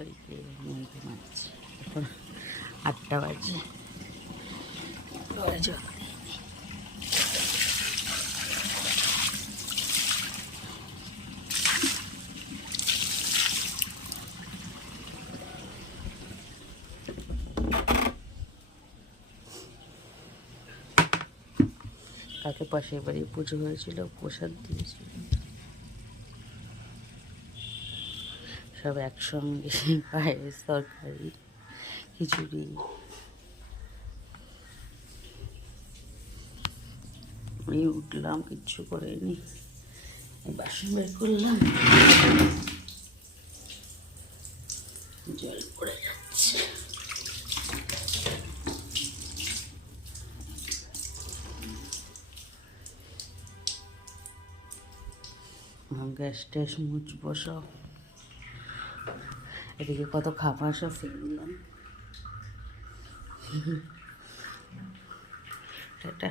বাড়িতে নিয়ে ঘুমাচ্ছি। এখন 8টা বাজে। কালকে পাশের বাড়ি পুজো হয়েছিল, প্রসাদ দিয়েছিল সব একসঙ্গে, পায়েস, তরকারি, খিচুড়ি। আমি উঠলাম, কিচ্ছু করিনি, বাসন বের করলাম, জল পড়ে যাচ্ছে। গ্যাস ট্যাস মুছবো সব। এদিকে কত খাবার সব ফেললাম। টাটা।